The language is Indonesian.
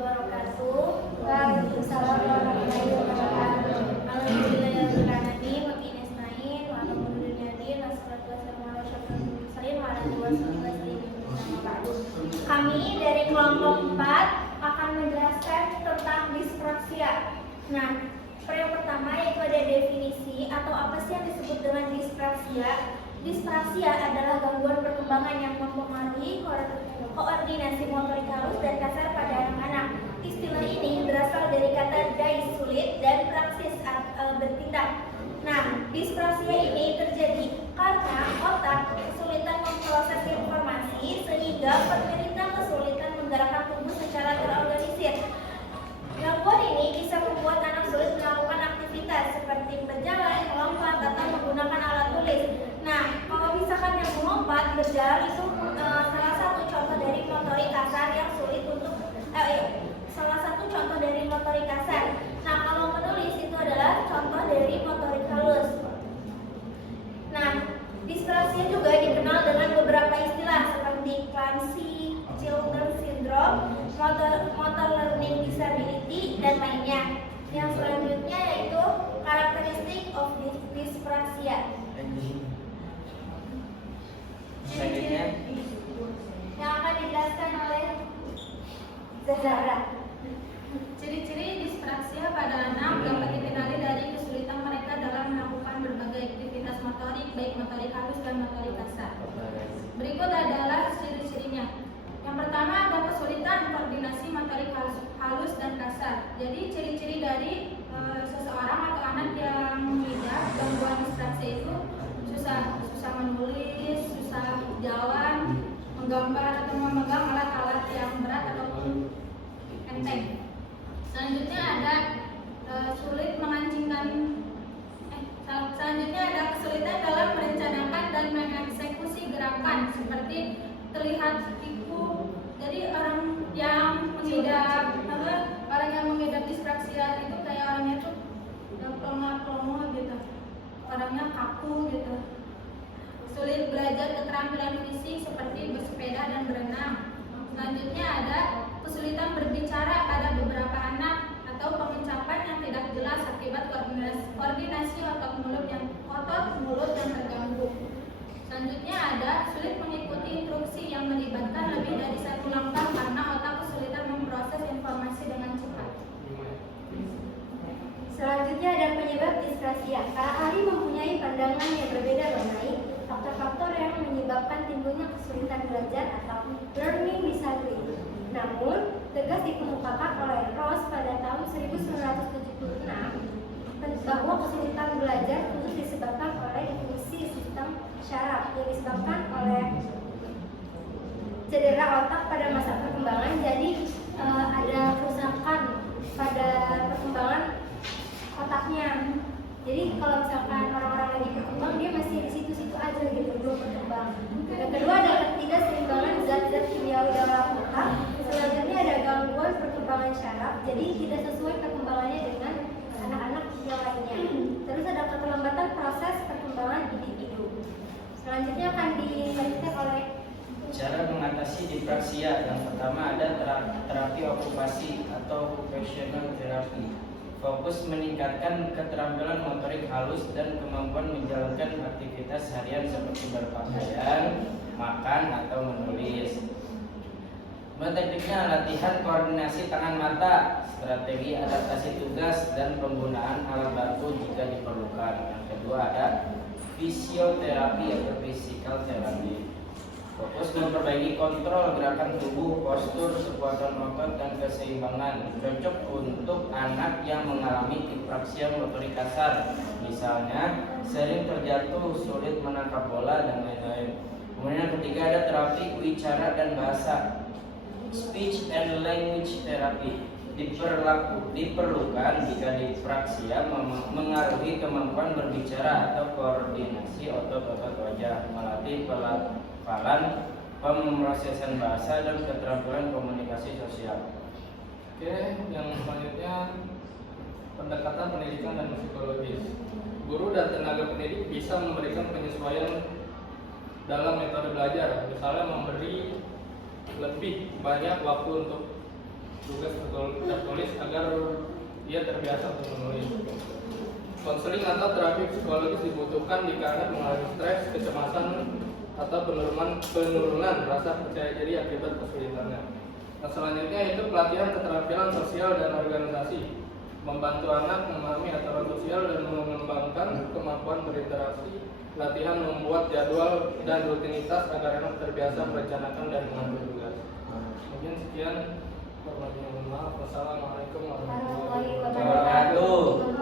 wabarakatuh. Waalaikumsalam warahmatullahi wabarakatuh. Alhamdulillahirabbil alamin wa bihi nasta'in wa ala umuri dunya wassalatu wassalamu ala asyrofil mursalin wa ala alihi wasallam. Kami dari kelompok 4 akan menjelaskan tentang dispraksia. Nah, yang pertama yaitu ada definisi atau apa sih yang disebut dengan dispraksia. Dispraksia adalah gangguan perkembangan yang mempengaruhi koordinasi motorik halus dan kasar pada anak-anak. Istilah ini berasal dari kata dais sulit dan praksis bertindak. Nah, dispraksia ini terjadi karena otak kesulitan memproses informasi sehingga penderita kesulitan menggerakkan tubuh secara terorganisir. Gangguan ini bisa membuat anak sulit melakukan aktivitas seperti berjalan, melompat, atau menggunakan alat tulis. Nah, kalau misalkan yang melompat, berjalan itu salah satu contoh dari motorik kasar yang sulit untuk motorik kasar. Nah, kalau menulis itu adalah contoh dari motorik halus. Nah, dispraksia juga dikenal dengan beberapa istilah seperti Clancy, Children Syndrome, motor learning disability, dan lainnya. Yang selanjutnya yaitu karakteristik of dispraksia. Selanjutnya yang akan dijelaskan oleh Zahra. Ciri-ciri dispraksia pada anak dapat dikenali dari kesulitan mereka dalam melakukan berbagai aktivitas motorik, baik motorik halus dan motorik kasar. Berikut adalah ciri-cirinya. Yang pertama ada kesulitan koordinasi motorik halus dan kasar. Jadi ciri-ciri dari seseorang atau anak yang mengidap gangguan dispraksia itu susah menulis, susah jalan, menggambar atau memegang alat-alat yang berat ataupun enteng. Selanjutnya ada selanjutnya ada kesulitan dalam merencanakan dan mengeksekusi gerakan seperti terlihat piku. Jadi orang yang mengidap dispraksia itu kayak orangnya tuh pelongo gitu, orangnya kaku gitu. Sulit belajar keterampilan fisik seperti bersepeda dan berenang. Selanjutnya ada kesulitan berbicara pada beberapa anak atau pengucapan yang tidak jelas akibat koordinasi otot mulut yang terganggu. Selanjutnya ada sulit mengikuti instruksi yang melibatkan lebih dari satu langkah karena otak kesulitan memproses informasi dengan cepat. Selanjutnya ada penyebab dispraksia. Para ahli mempunyai pandangan yang berbeda mengenai faktor-faktor yang menyebabkan timbulnya kesulitan belajar atau learning disability. Namun, tegas dikemukakan oleh Ross pada tahun 1976 bahwa kesulitan belajar khusus disebabkan oleh fungsi sistem syaraf yang disebabkan oleh cedera otak pada masa perkembangan. Jadi ada kerusakan pada perkembangan otaknya. Jadi kalau misalkan orang-orang lagi berkembang, dia masih di situ-situ aja gitu, belum berkembang. Yang kedua ada ketidakseimbangan zat-zat kimiawi dalam otak. Selanjutnya ada gangguan perkembangan syaraf, jadi tidak sesuai perkembangannya dengan anak-anak yang lainnya. Terus ada keterlambatan proses perkembangan individu. Selanjutnya akan dilanjutkan oleh cara mengatasi dispraksia. Yang pertama ada terapi okupasi atau occupational therapy. Fokus meningkatkan keterampilan motorik halus dan kemampuan menjalankan aktivitas harian seperti berpakaian, makan, atau menulis. Tekniknya latihan koordinasi tangan mata, strategi adaptasi tugas, dan penggunaan alat bantu jika diperlukan. Yang kedua ada fisioterapi atau physical therapy. Fokus memperbaiki kontrol gerakan tubuh, postur, kekuatan otot, dan keseimbangan. Cocok untuk anak yang mengalami dispraksia motorik kasar, misalnya sering terjatuh, sulit menangkap bola, dan lain-lain. Kemudian yang ketiga ada terapi wicara dan bahasa, speech and language therapy. Diperlukan jika dispraksia mengaruhi kemampuan berbicara atau koordinasi otot-otot wajah, melatih pelafalan, pemrosesan bahasa, dan keterampilan komunikasi sosial. Oke, yang selanjutnya pendekatan pendidikan dan psikologis. Guru dan tenaga pendidik bisa memberikan penyesuaian dalam metode belajar, misalnya memberi lebih banyak waktu untuk tugas tertulis agar dia terbiasa untuk menulis. Konseling atau terapi psikologis dibutuhkan jika anak mengalami stres, kecemasan, atau penurunan rasa percaya diri akibat kesulitannya. Nah, selanjutnya yaitu pelatihan keterampilan sosial dan organisasi, membantu anak memahami aturan sosial dan mengembangkan kemampuan berinteraksi. Latihan membuat jadwal dan rutinitas agar anak terbiasa merencanakan dan mengatur tugas. Mungkin sekian. Wassalamualaikum warahmatullahi Warahmatullahi Wabarakatuh. wabarakatuh.